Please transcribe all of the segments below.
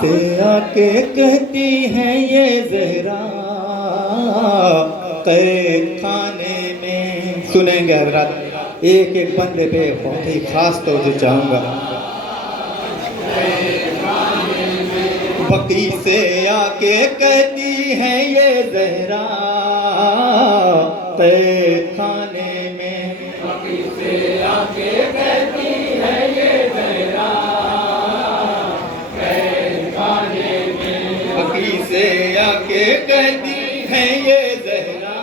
से आके कहती हैं ये ज़हरा कैद खाने में। सुनेंगे हज़रात, एक एक बंदे पे बहुत ही खास तवज्जो चाहूँगा। बकी से आके कहती हैं ये ज़हरा कैद खाने में। बकी से आके कहती है ये ज़हरा कैद खाने में। बकी से आके कहती हैं ये ज़हरा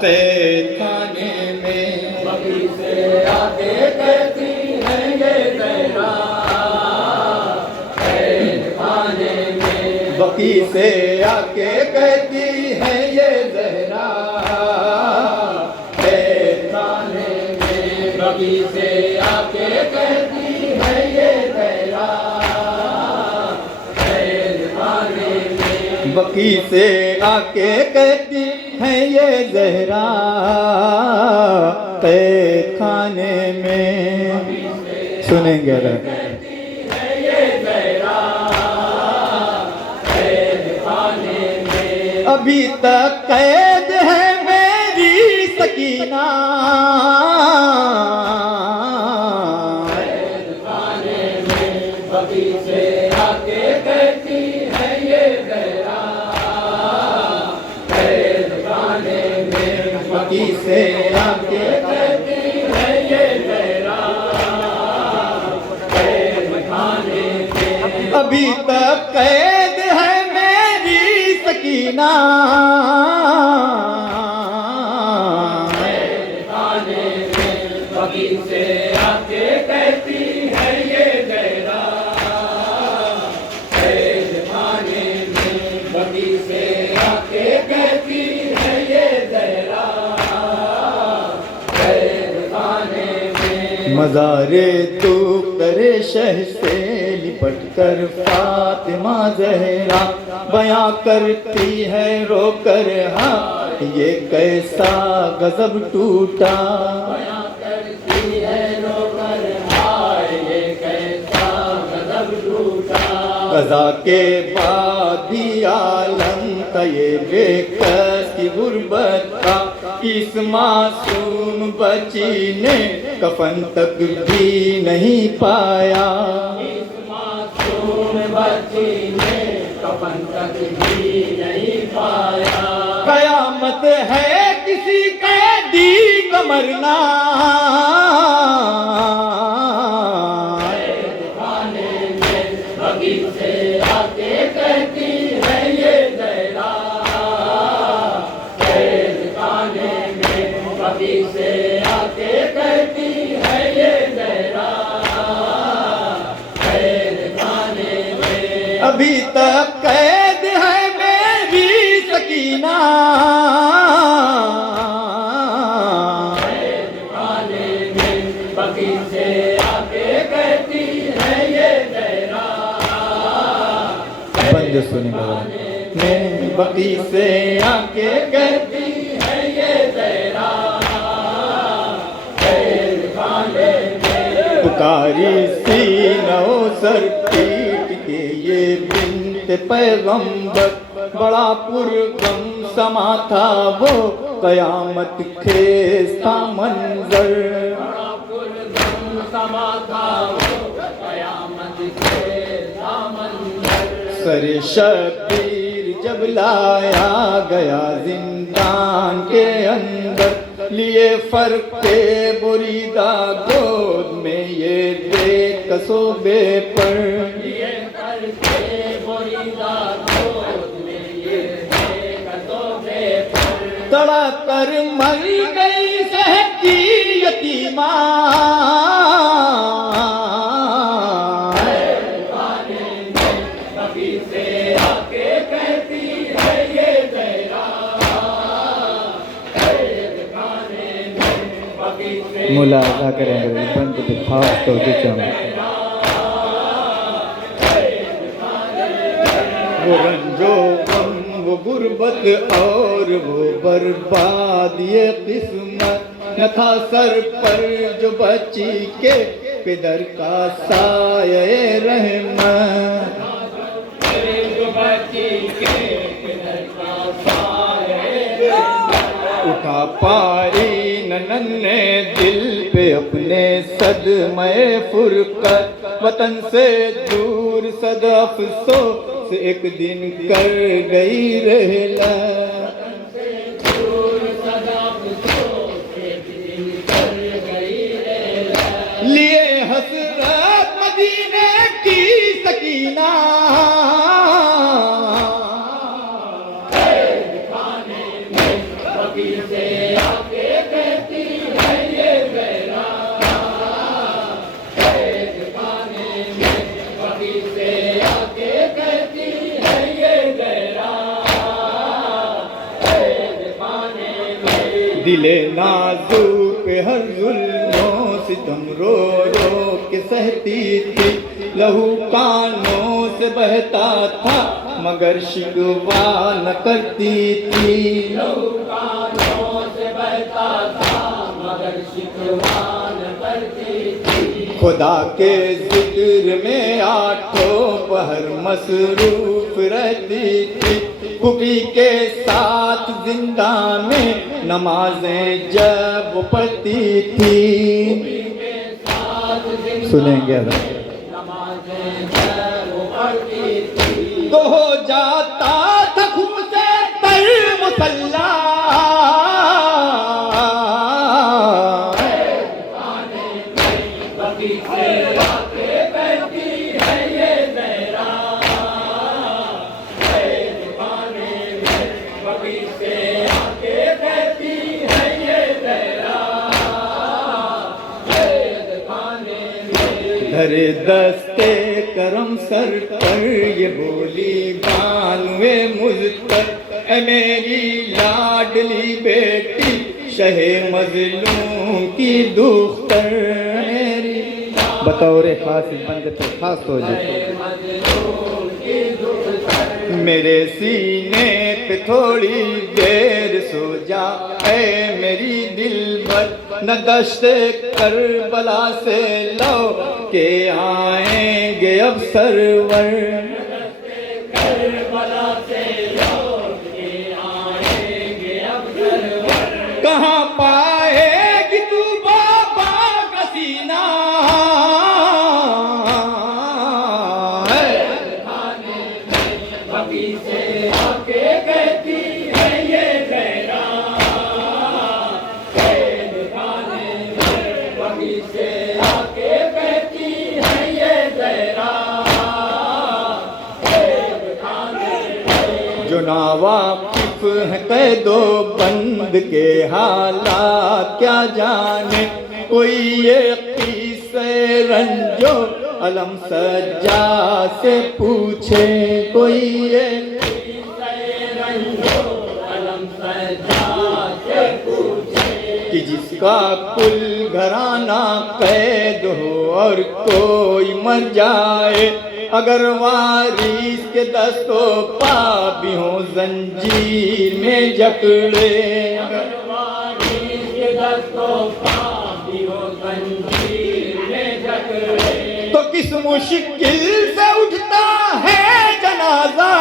कैद खाने में। बकी से आके कहती है ये ज़हरा कैद खाने में। बकी से आके कहती हैं ये ज़हरा कैद खाने में। बकी से आके कहती है ये ज़हरा कैद खाने में। बकी से आके कहती हैं ये ज़हरा कैद खाने में। सुनेंगे जरा। अभी तक कैद है मेरी सकीना, बकी से आके कहती है ये ज़हरा कैद खाने में। बकी से आके कहती है ये ज़हरा कैद खाने में। अभी तक कैद है मेरी सकीना, बकी से आके कहती है ये ज़हरा कैद खाने में। बकी से आके कहती है ये ज़हरा कैद खाने में। मज़ारे तू करे शह से लिपट कर फातिमा ज़हरा बयां करती है रो कर हाँ ये कैसा गज़ब टूटा। क़ज़ा के बाद ही आलम का ये बेकस की गुर्बत का, इस मासूम बच्ची ने कफन तक भी नहीं पाया। इस मासूम बच्ची ने कफन तक भी नहीं पाया। कयामत है किसी कैदी का मरना, बकी से आके कहती है ये ज़हरा कैद खाने में। बकी से आके कहती है ये ज़हरा कैद खाने में। अभी तक कैद है मेरी सकीना, कैद खाने में। बकी से आके कहती है ये ज़हरा बंद सुनेगा मैं। बकी से आके कहती है ये ज़हरा कैद खाने में। पुकारी सीनों सर पीट के ये बिन्त पैगंबर, बड़ा पुरगम समा था वो कयामत खेज था मंजर। बड़ा पुरगम समा था वो कयामत खेज था मंजर। सरे शबीर जब लाया गया जिंदान के अंदर, लिए फर्क के बुरीदा गोद में ये देख सोबे पर। ये करके बुरीदा गोद में ये देख सोबे पर। तड़ा कर मर गई सहकी यतीमा, बकी से आके कहती है ये ज़हरा कैद खाने में। बकी से मुलाजा करेंगे बंद पे खास तौर पे चाहूँगा। वो रंजो गम, वो गुर्बत और वो बर्बाद ये किस्मत न था सर पर जो बच्ची के पिदर का साये रहमत। उठा पाई न नन्हे दिल पे अपने सदमे फुरकत, वतन से दूर सद अफसोस एक दिन कर गई रहला। लिए हसरत मदीने की सकीना, दिले नाजुक हर जुल्मों सितम रो रो के सहती थी, लहू कानों से बहता था मगर शिकवा न करती थी। लहू कानों से बहता था मगर शिकवा न करती थी। खुदा के जिक्र में आठों पहर मसरूफ रहती थी, पुपी के साथ जिंदा में नमाजें जब पढ़ती थी। सुनेंगे नमाजें जब पढ़ती थी, तो हो जाता था खून से तर मुसल्ला, धरे दस्ते करम सर पर ये बोली बानुए मुझतर, ऐ मेरी लाडली बेटी शहे मजलूम की दुख्तर। मेरी बतौर खास बंदे पे खास हो जाए, मेरे सीने पे थोड़ी देर सो जा ऐ मेरी दिलबर, न दश्ते करबला से लो के आएंगे अब सरवर। करबला से लौट के आएंगे अब सरवर। कहाँ पाएगी तू बाबा का सीना, से आके कहती है ये ज़हरा, खाने में बगी से आके कहती है ये ज़हरा, जो नावाकिफ है कैदो बंद के हालात क्या जाने, कोई ये किस्से रंजो अलम सज्जा से पूछे, कोई ये कि जिसका कुल घराना कैद हो और कोई मर जाए, अगर वारिस के दस्तों पा भी हो जंजीर में जकड़े, अगर वारिस के दस्तों पा भी हो जंजीर में जकड़े, तो किस मुश्किल से उठता है जनाजा,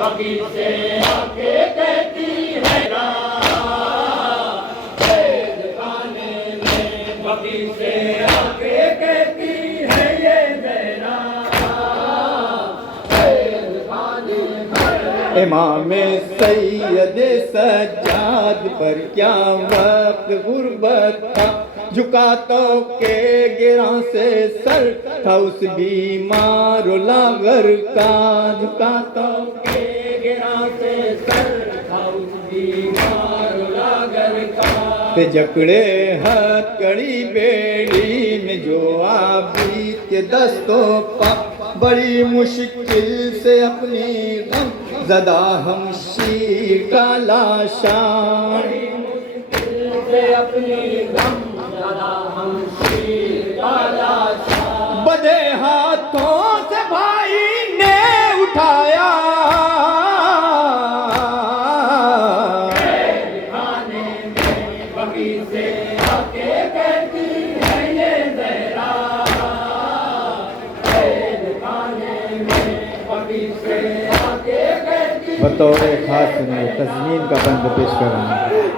बगी से आके कहती है खाने में, बगी से आके कहती है ये ज़हरा, इमाम सैयद सज्जाद पर क्या वक्त गुर्बत था, झुका तो के गिरा से सर था उस बीमार लागर का, झुका तो के गिरा से सर था उस बीमार लागर का, पे जकड़े हथकड़ी बेड़ी में जो आबीद के दस्तों पा, बड़ी मुश्किल से अपनी गम ज़दा हमशीर का लाशान, से अपनी गम ज़दा हमशीर का लाशान, बदे हाथों से भाई ने उठाया, खाने में बगी से आके कहती है ये ज़हरा, खाने में बगी से बतौर खास में तस्मीन का बंद पेश कर रहा हूँ।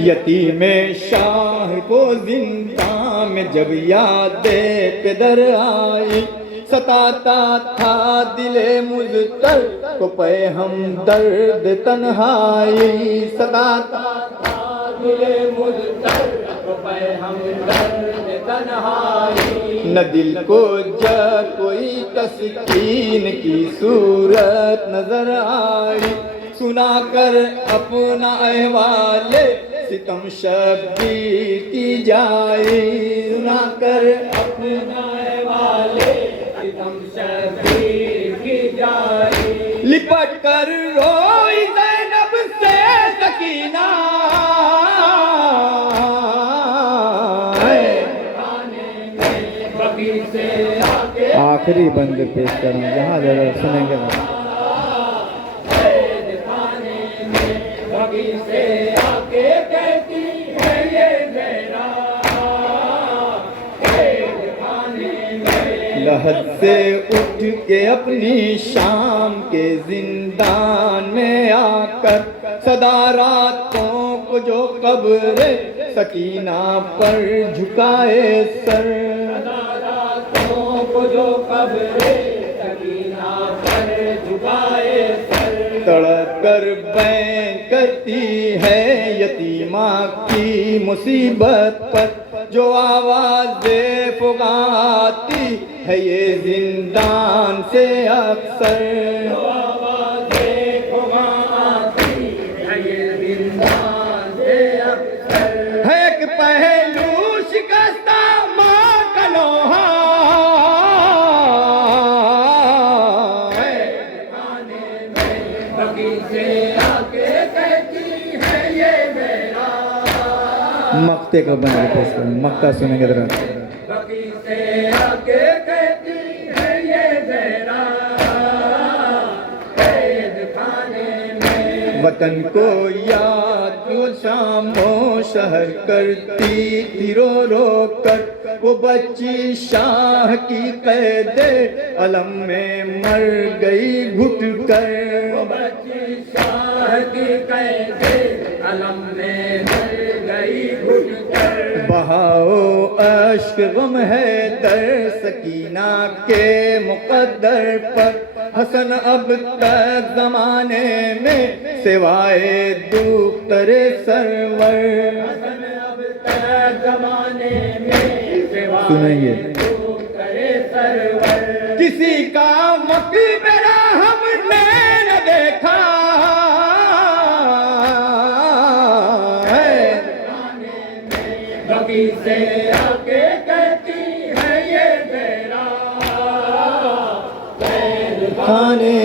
यतीम शाह को जिंदा में जब यादें पेदर आई, सताता था दिले मुज़तर को पे हम दर्द तन्हाई, सताता था दिले मुज़तर को पे हम दर्द तन्हाई। न दिल को जा कोई तस्कीन की सूरत नजर आई, सुना कर अपना अहवाले सितम शब्बीर की जाए, सुना कर अपना अहवाले सितम शब्बीर की जाए। लिपट कर रोई ज़ैनब से सकीना, आखिरी बंद पेश करूँ जहाँ जरा सुनेंगे ना। से आके कहती है ये मेरा लहद से उठ के अपनी शाम के जिंदान में आकर, सदा रातों को जो कब्र सकीना पर झुकाए सर, सदा रातों को जो कब्र सकीना पर झुकाए सर। तड़प कर बैं करती है यतीमा की मुसीबत पर, जो आवाज़ें फुगाती है ये जिंदान से अक्सर, जो आवाज़ें फुगाती है ये जिंदान से अक्सर। है एक पहलू शिकस्ता माँ का लोहा, मक्ते का बंद पेश करूँ, मक्ता सुनेंगे जरा। बकी से आके कहती है ये मेरा कैद खाने में। वतन को याद क्यों शामो शहर करती थी रो रो कर, वो बच्ची शाह की कैदे अलम में मर गई घुट कर, वो बच्ची शाह की कैदे अलम में मर गई घुट कर। बहाओ अश्क गम है दर सकीना के मुकद्दर पर, हसन अब तक जमाने में सिवाए दुख तरे सरवर, हसन अब तक जमाने में सिवाए सुनेंगे दुख तरे सरवर। किसी का मकबरा हमने न देखा है, बकी से आके कहती है ये मेरा कैद खाने